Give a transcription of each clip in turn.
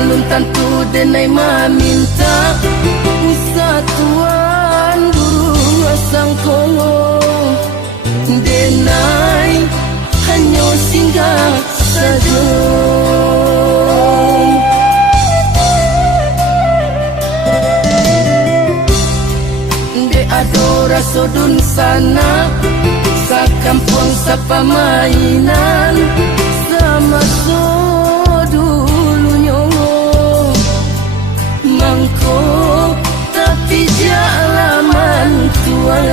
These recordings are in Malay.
alun tantu denai maminta usa tuan burung asang kongo denai hanya singgah saja. De adora sodun sana sa kampung sa pamainan sama so dulunya mangko tapi jalaman tuan.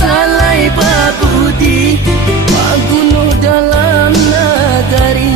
Salai babudi magunuh dalam nagari.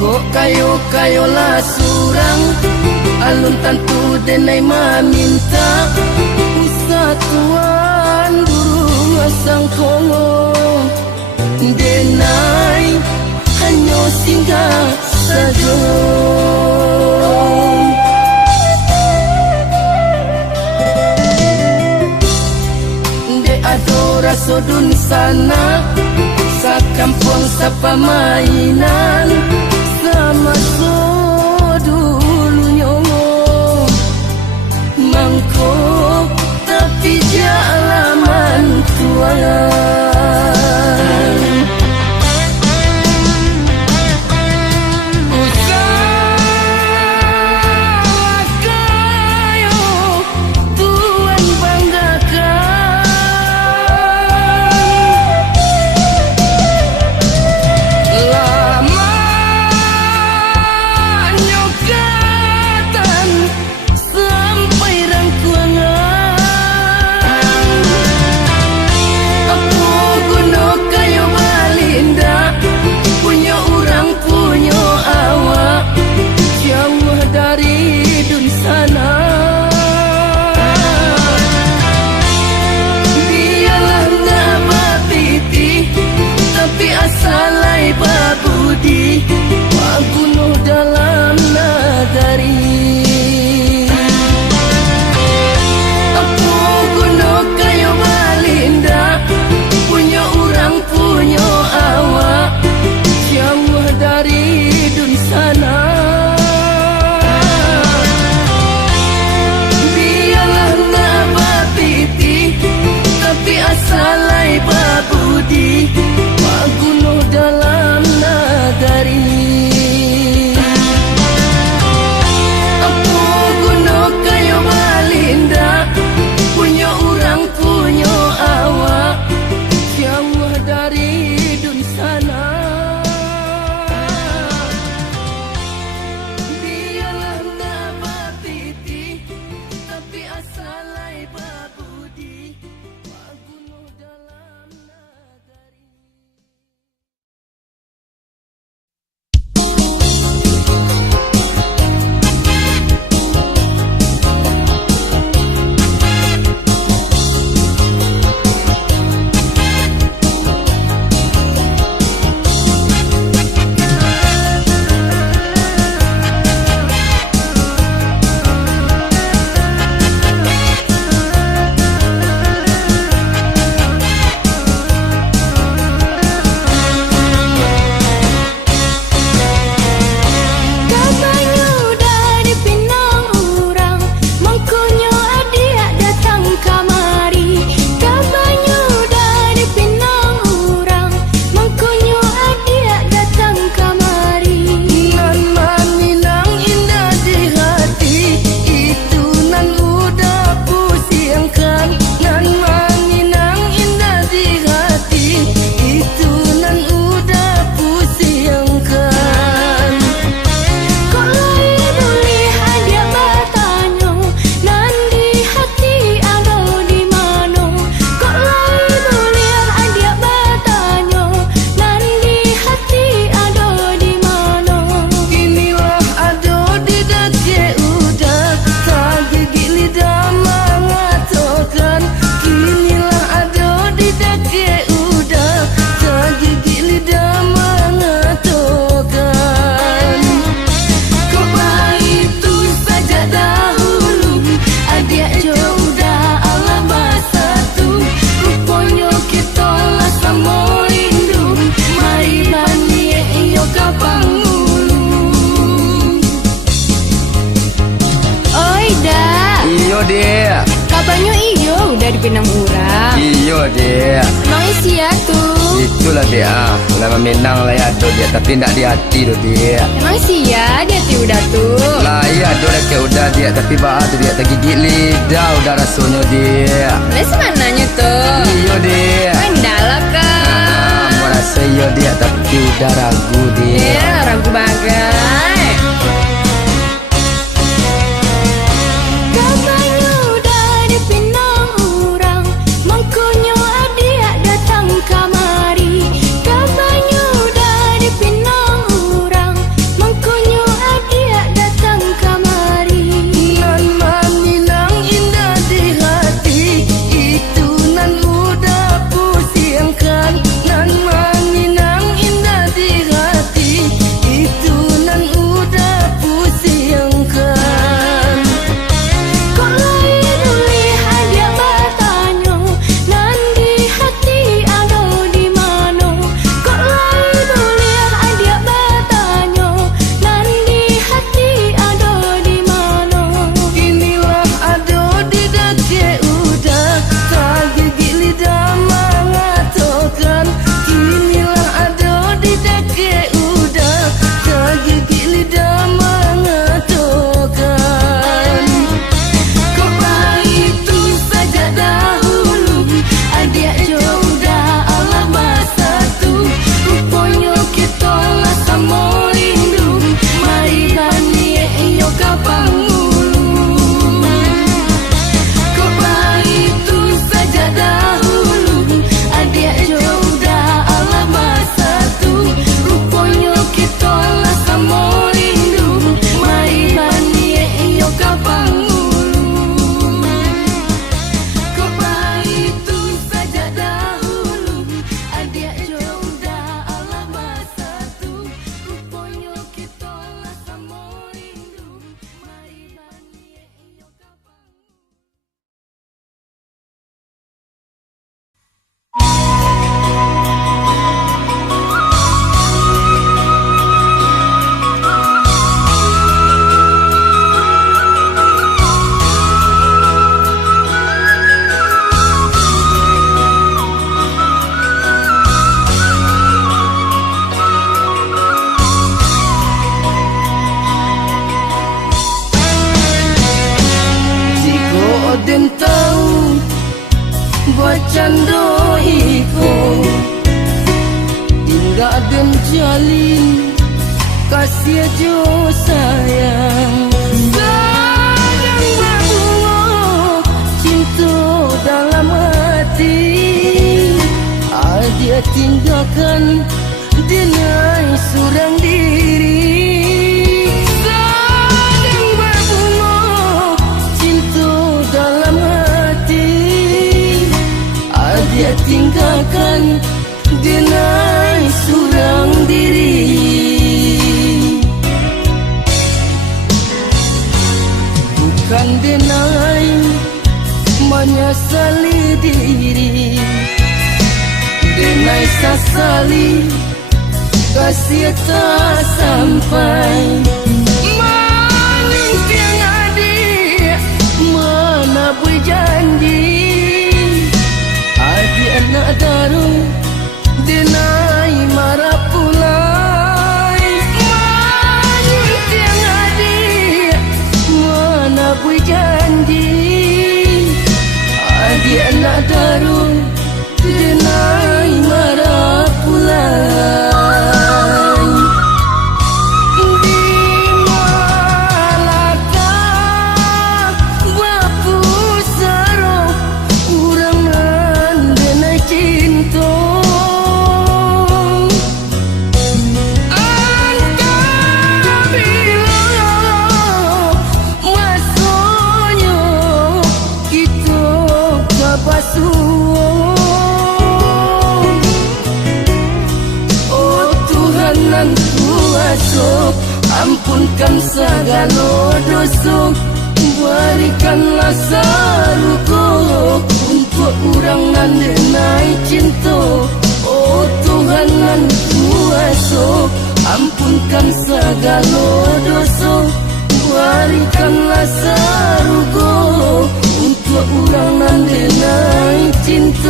Kok kayo lah surang alun tantu denai maminta usa tuan burung asang kongo denai hanya singgah saja. De adora sodun sana sa kampung sa pamainan sama so dulunya mangko tapi jalaman tuan. Salai babudi magunuh dalam nagari. Aku gunung kayu balinda punya orang punya awak jauh dari dun sana. Biarlah tak bapiti tapi asalai babudi magunuh dalam nagari. Aku gunung kayu balinda punya orang punya awak jauh dari dun sana. Biarlah tak bapiti tapi asalai babudi. Iyo dia. Emang isi ya tuh? Itulah dia. Nama Minang lah ya do dia, tapi nak di hati do dia. Emang isi ya dia ti udah tuh? Lah iya do lah kayak udah dia, tapi bah tu dia tergigit lidah udah rasanya dia. Nes mananya tuh? Iyo dia. Mendalam kan? Mau rasa iyo dia, tapi udah ragu dia. Iya ragu bagai. Den tahu bacando iko hingga den jalin kasih jo sayang sedang berbunga cinta dalam hati dia tinggalkan dengan surang diri. Dia tinggalkan dengan surang diri. Bukan denai menyesali diri, denai sesali kasih tak sampai. Meningtiang adik menabui janji, anak daru denai marah pulai. Meningtiang adik menabui janji, adik anak daru denai marah pulai. Ampunkan segala dosa, berikanlah saruku untuk orang nan denai cinta. Oh Tuhan nan kuasa, ampunkan segala dosa, berikanlah saruku untuk orang nan denai cinta.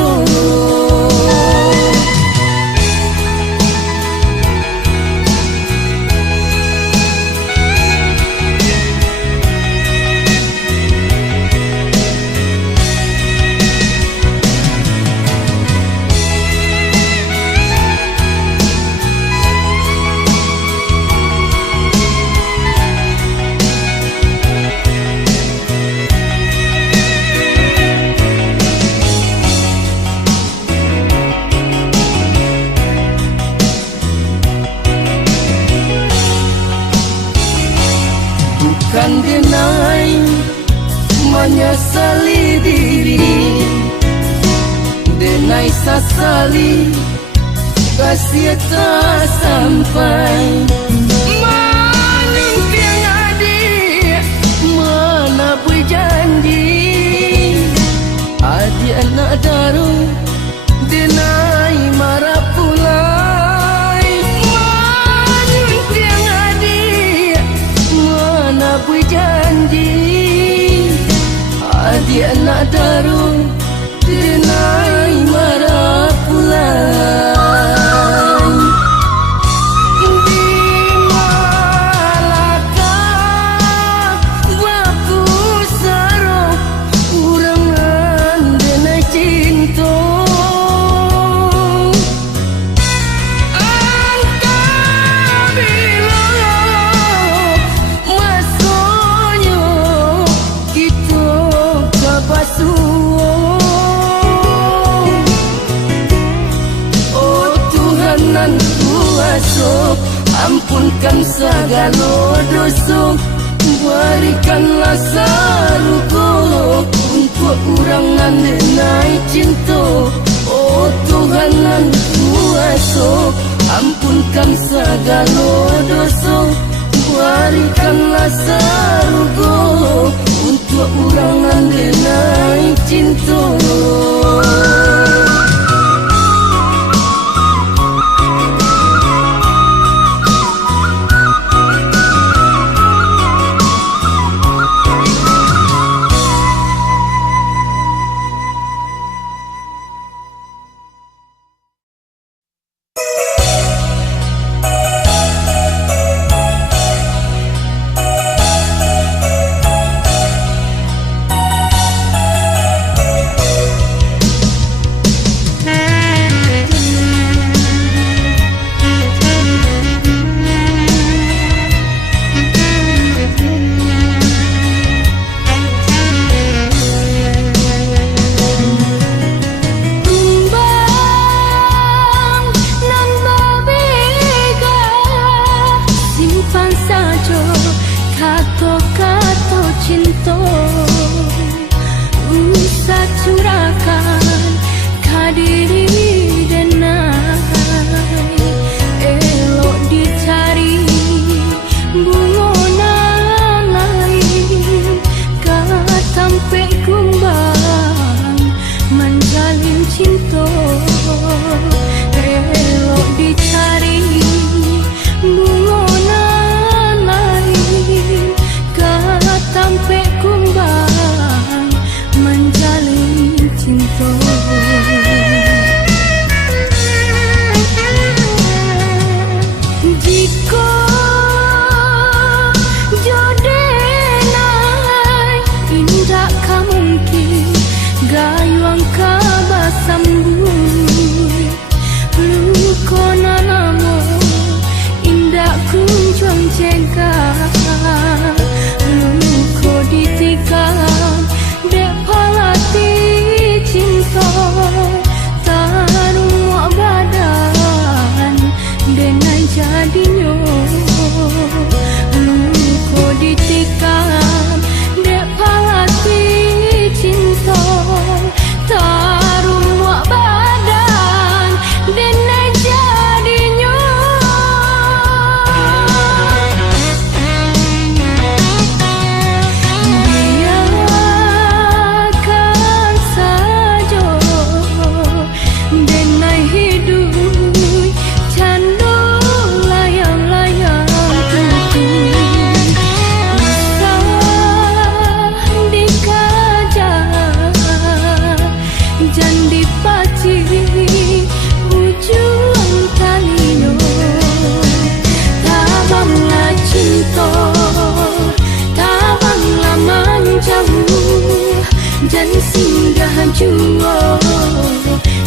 menyesali diri denai sasali kasih tak sampai menimpiang adik menabui janji adik anak daru denai marah pulai menimpiang adik menabui janji adik anak daru denai marah pulai ampunkan segala dosa berikanlah saruku untuk orang yang denai cinta oh Tuhan yang kuasa ampunkan segala dosa berikanlah saruku untuk orang yang denai cinta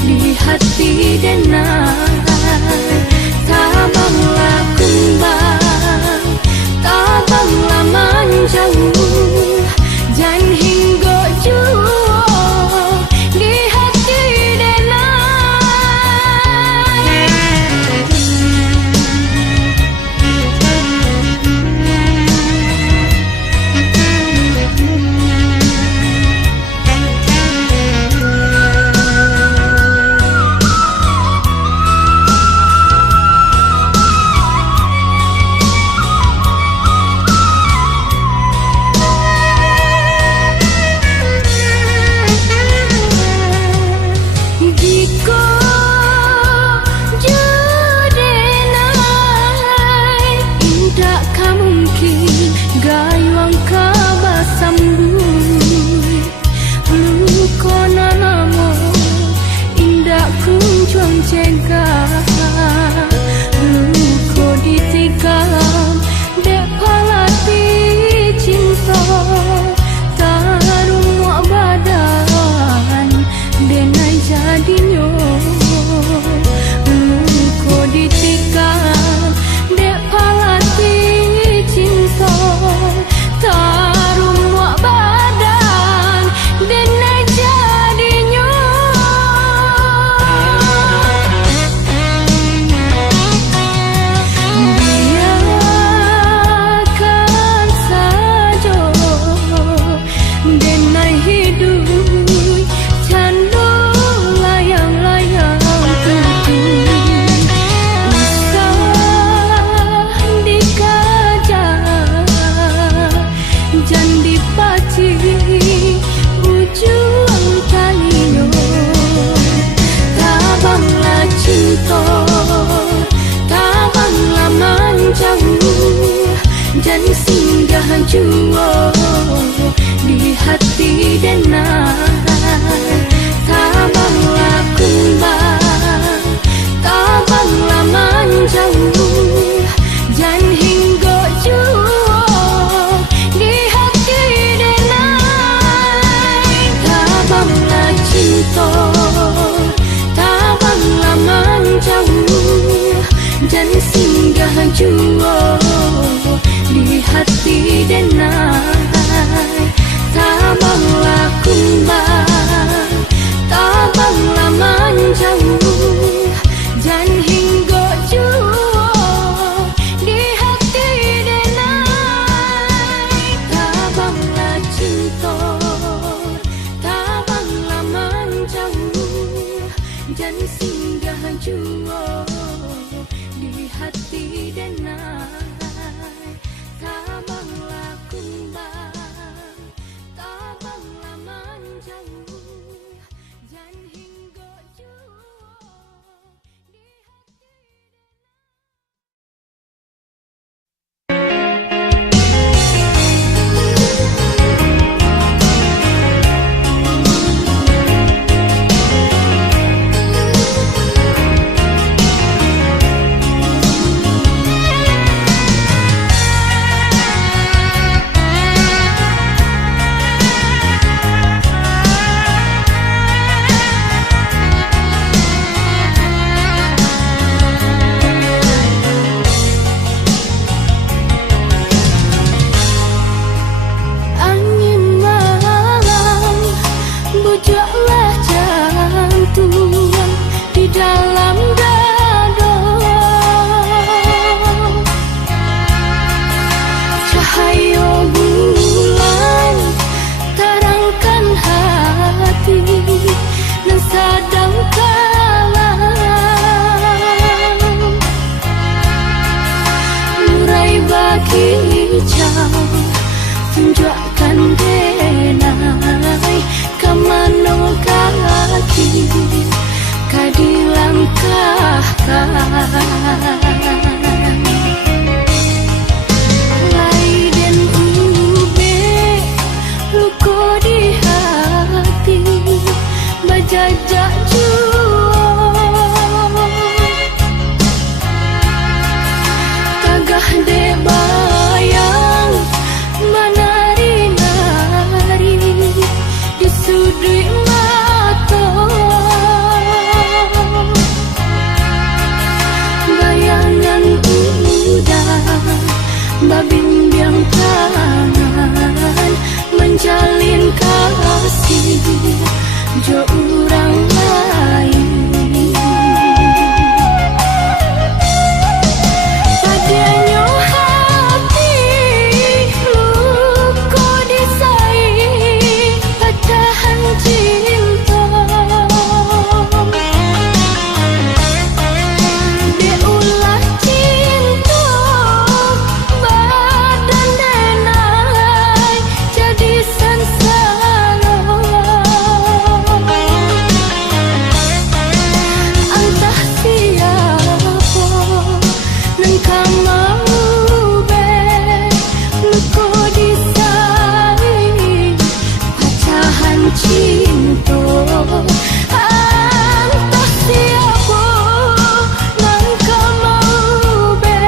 di hati denai tabanglah kumbang tabanglah manjauh jan hingga jua di hati denai jan singgah jua di hati denai tabanglah kumbang tabanglah manjang jan hingga jua di hati tunjukkan denai kamano kaki kadilangkahkan laiden ube luko di hati bajajak jua tagah de bayang menari-nari di sudut mata bayangan udah babimbiang tangan menjalin kasih jo orang lain padanya hati luko disai patahan cinta deulah cinta badan denai jadi sansara entah siapa nang kamau be luko disai pacahan cinta entah siapa nang kamau be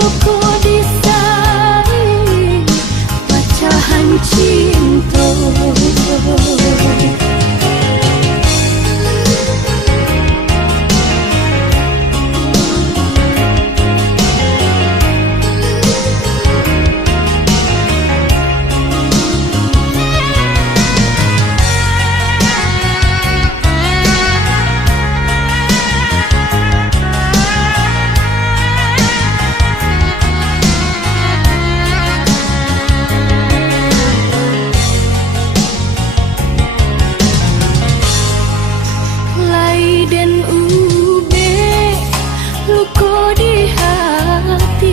luko disai pacahan cinta laiden ube luko di hati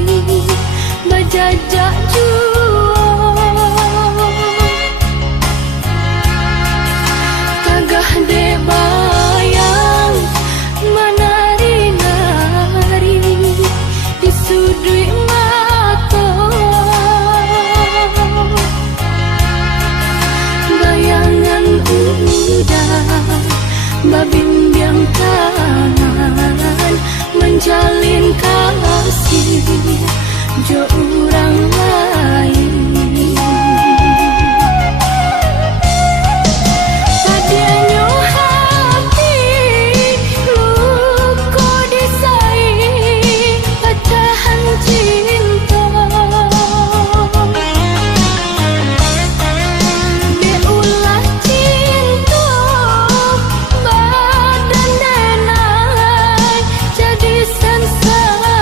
bajajak jua tagah de bayang menari-nari di sudut mata bayangan udah babimbiang tangan menjalin kasih jo orang lain padanya hati luko disai patahan cinta deulah cinta badan denai jadi sansara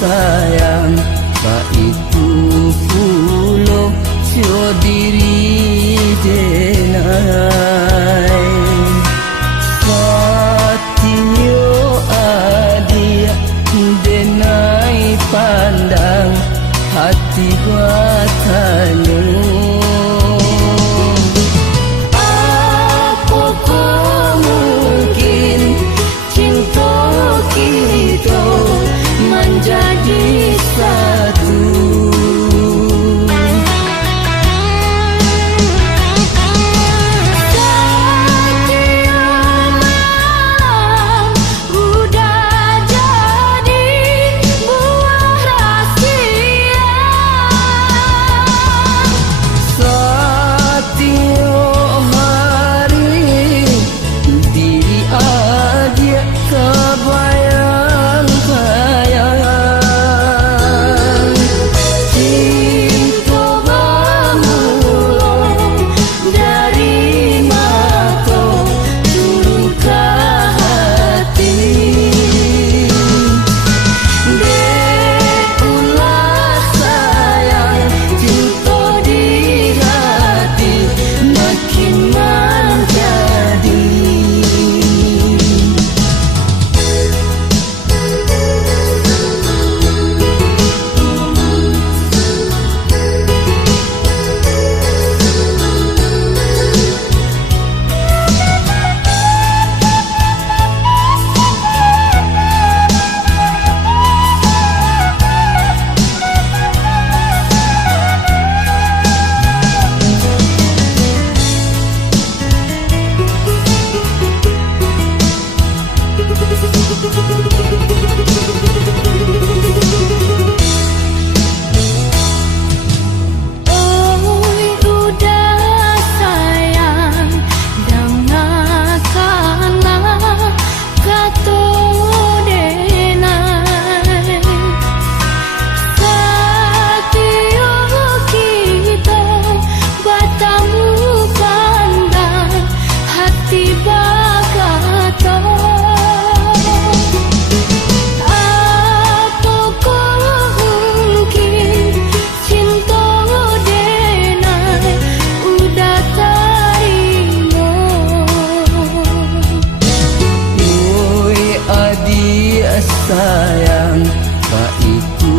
sayang Baitu pulo Sio diri denai Satio adia Denai pandang Hati batanyo menjadi satu. Setiap malam udah jadi buah rahasia. Setiap hari diri aja kebayang. Sayang Baitu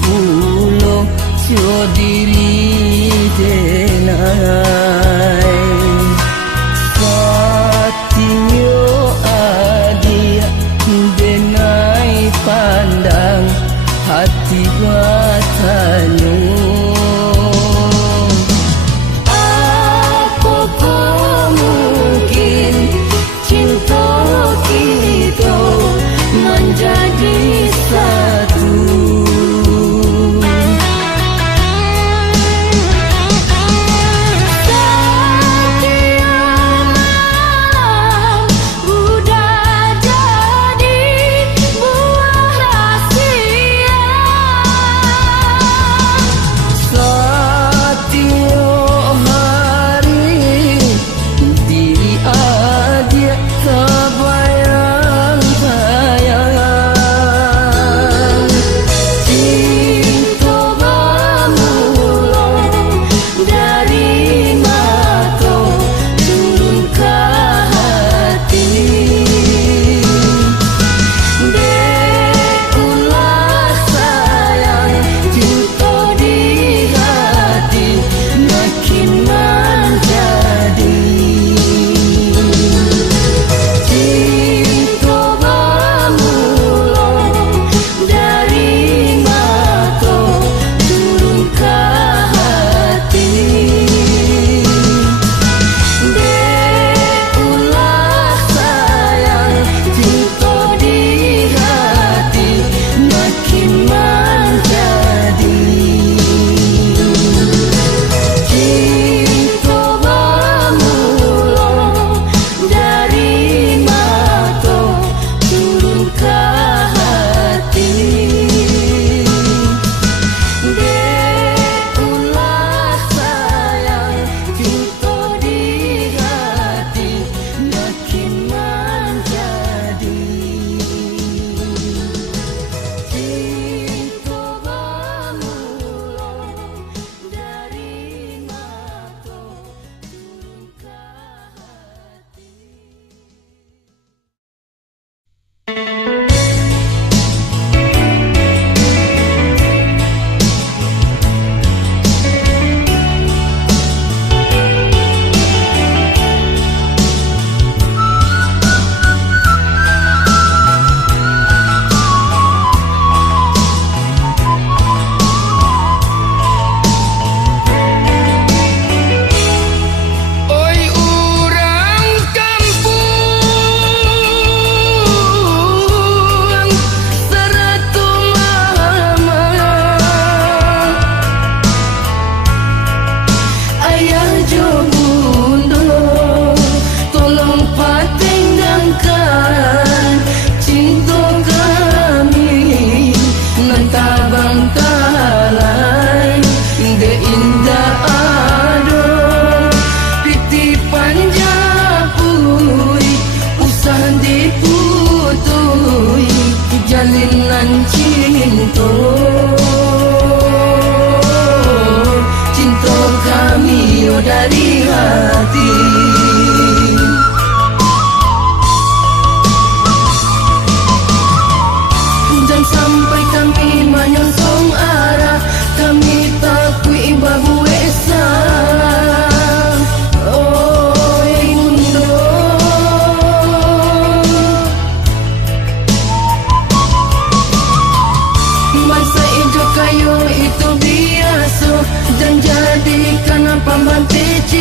pulo Sio diri denai Satio adia Denai pandang Hati batanyo Apakah mungkin Cinta kita menjadi satu. Setiap malam udah jadi buah rahasia.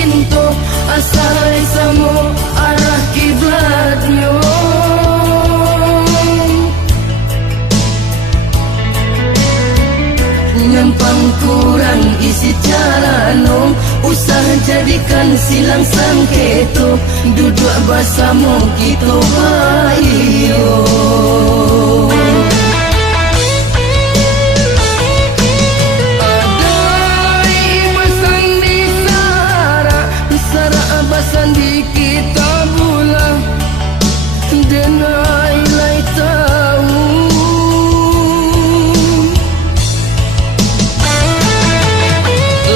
cinta asal samo arah kiblatnya. Nyampang kurang isi carano, usah jadikan silang sangketo, duduk bersama kita bayo. Sandi kita bulan denai lai tahu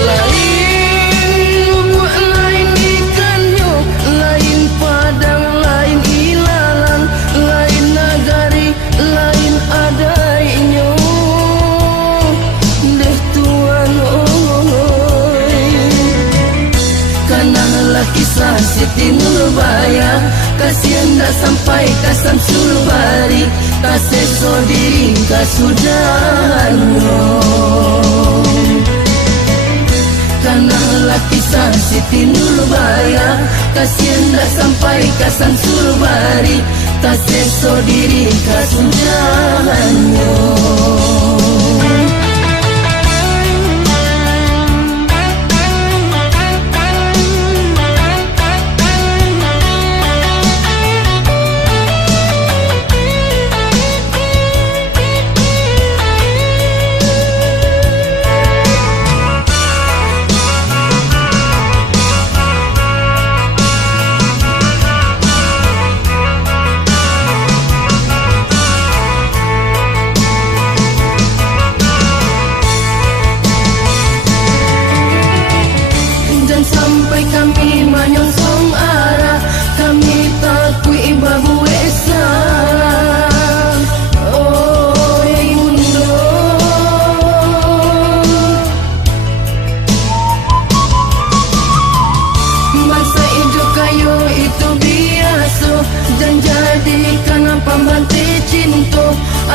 lain buat lain ikannya, lain padang, lain ilalang, lain nagari, lain adainya. Deh Tuhan kanahlah kisah Siti Nurbaya, kasihan dah sampai ke Samsul Bari, kasih sodiri kasudahannya. Kanahlah kisah Siti Nurbaya, kasihan dah sampai ke Samsul Bari, kasih sodiri kasudahannya.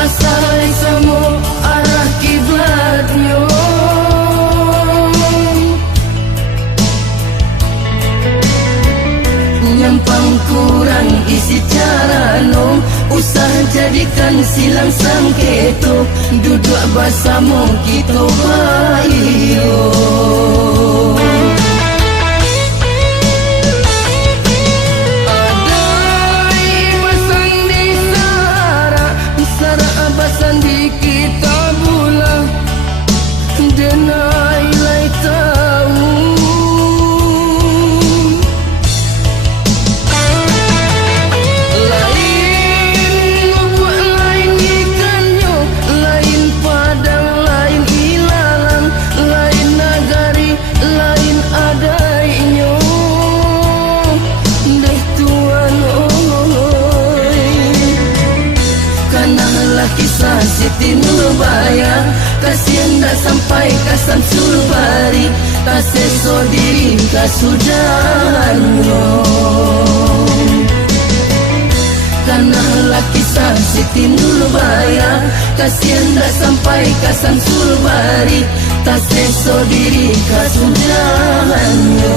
Asal samo arah kiblatnya. Nyampang kurang isi carano, usah jadikan silang sangketo, duduk bersama kita bayo. Sandi kita bulan denai lai tahu lain buat lain ikannya, lain padang, lain ilalang, lain nagari, lain adainya. Deh Tuhan kanahlah kisah Siti Nurbaya, kasihan dah sampai ke Samsul Bari, kasih sodiri kasudahannya. Kanahlah kisah Siti Nurbaya, kasihan dah sampai ke Samsul Bari, kasih sodiri kasudahannya.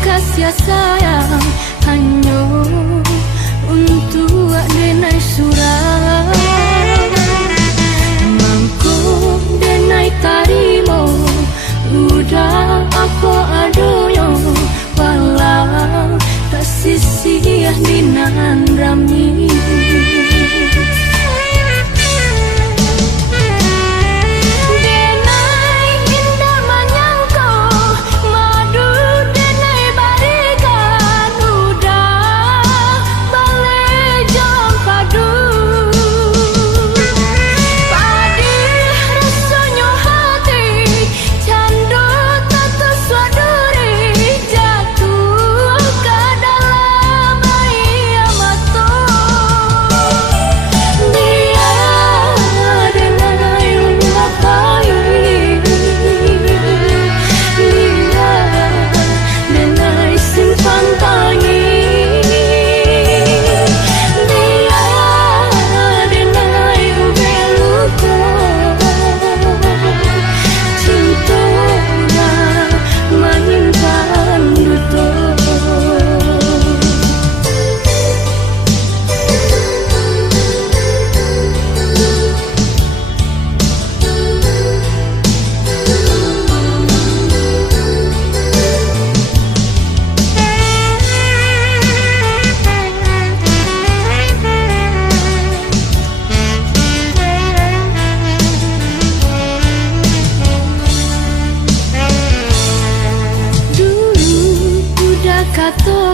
kasih sayang hanya untuk denai surah mangkuk denai tarimo udah apa adanya walau tak sisiah dinan rami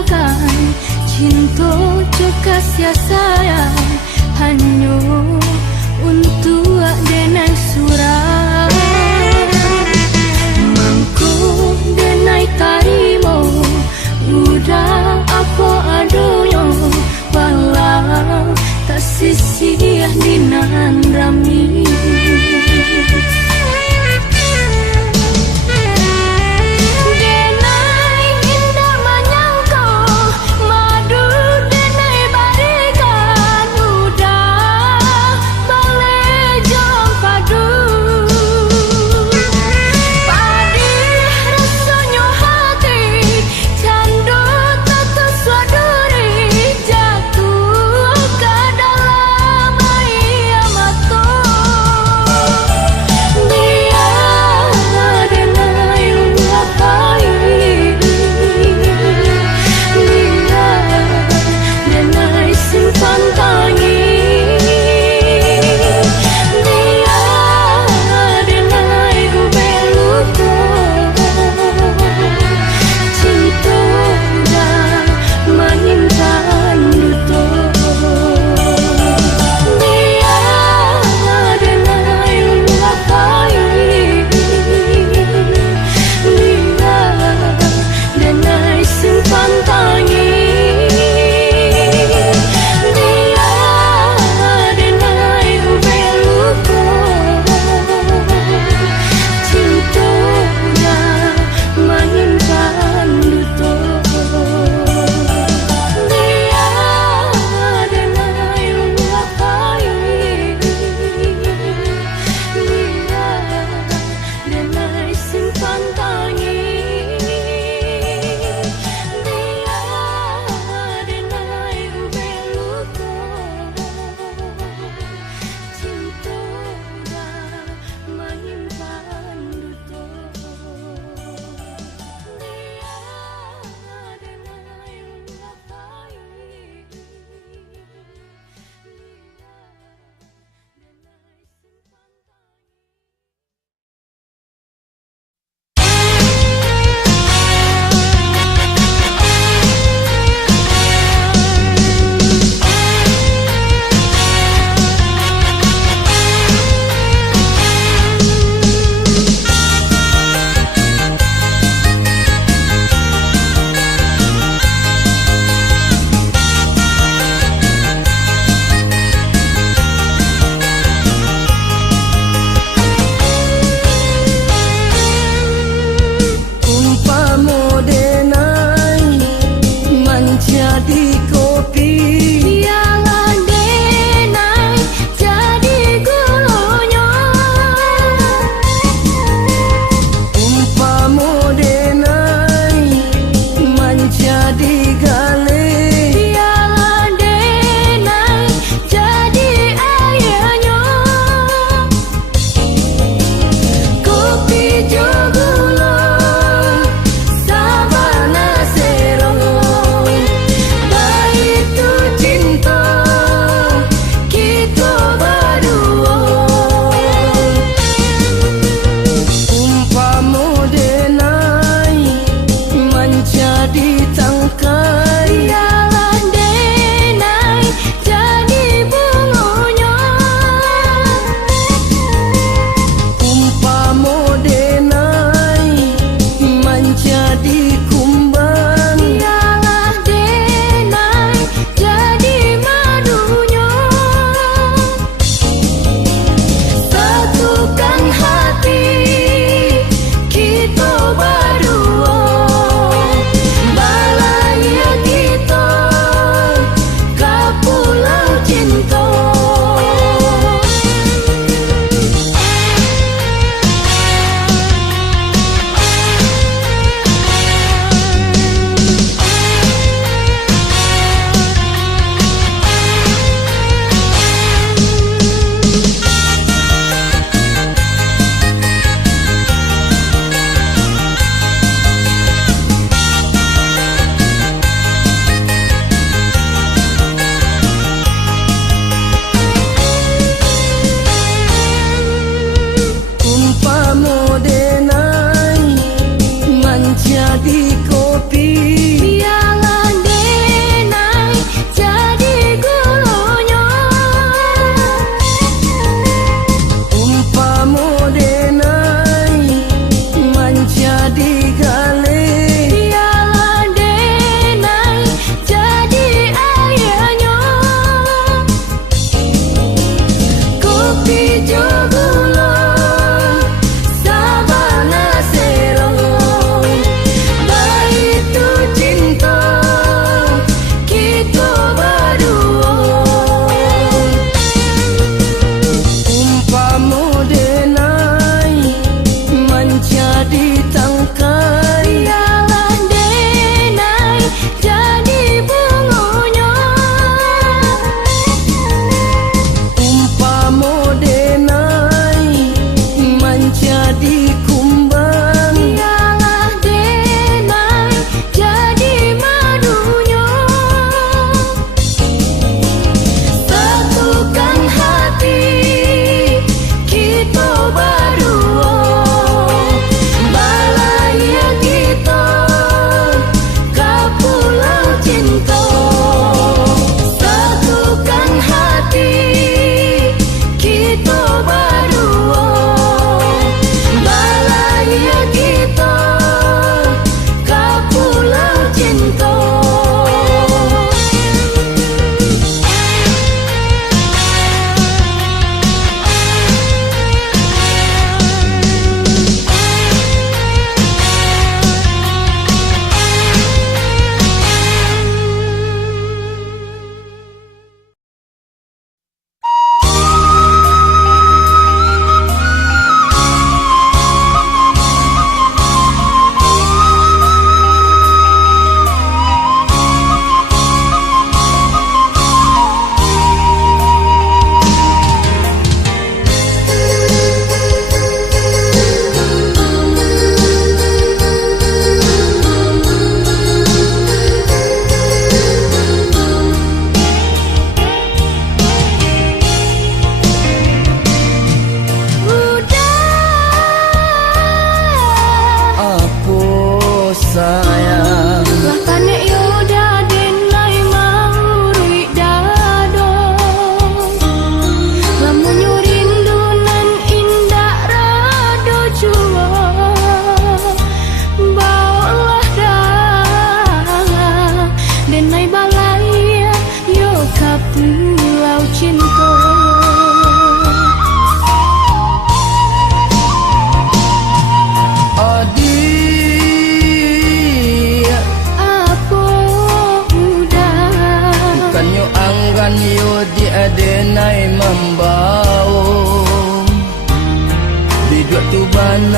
kan cinta jo kasih sayang hanya untuk denai surah mangku denai tarimo udah apa adonyo walau tak sisih dinan rami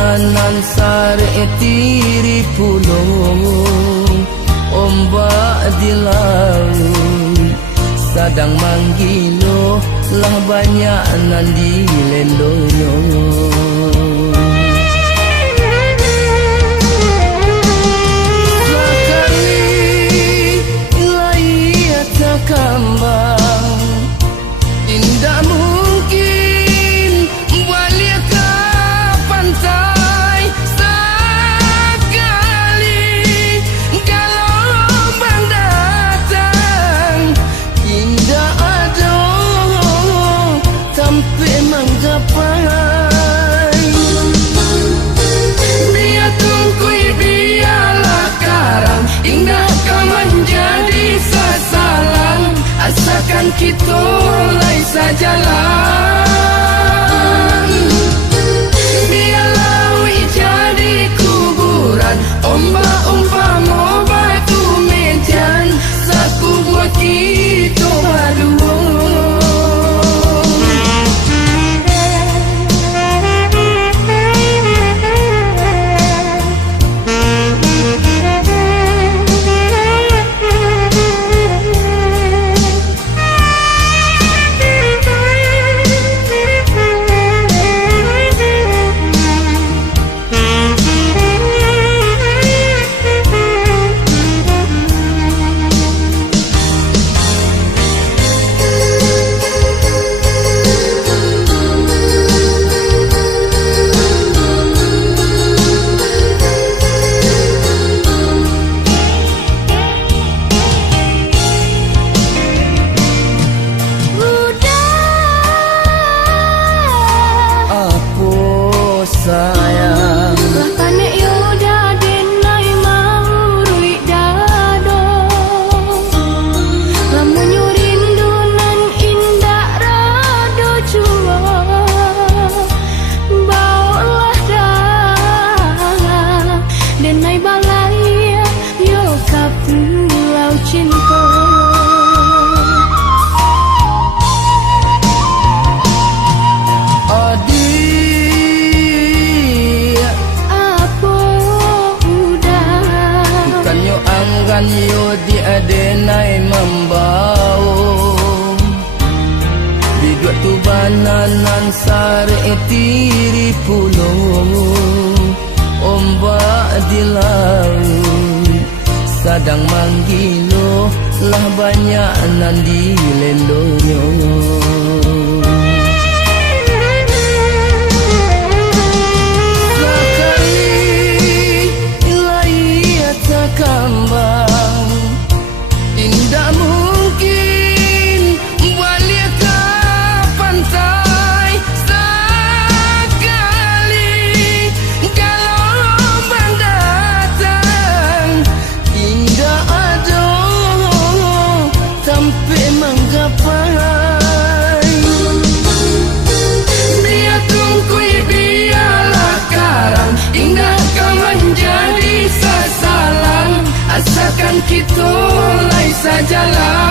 bananan sare tiri pulung, ombak di laut sadang manggilo, lah banyak nan di lendonyo. Kambang tidak mungkin balik ke pantai sekali gelombang datang, tidak ada sampai menggapai. Biar tungkui biarlah karang, indah kau menjadi sasaran, asalkan kita lai sajalan. Biarlah jadi kuburan, ombak umpama batu mejan, saku buat kita berdua. Sayang lah tanek yoda denai mau ruik dado, lamun nyurindu nan indah rado jua, bawalah dah denai balai yo ka pulau cinta. Yo di adenai membau, bidua tu bananan sare tiri pulung, ombak di laut sadang manggilo, lah banyak nan di lendonyo. Kambang tidak mungkin balik ke pantai sekali gelombang datang, tidak ada sampai menggapai. Biar tungkui biarlah karang, indah kau menjadi sasaran, asalkan kita lai sajalan.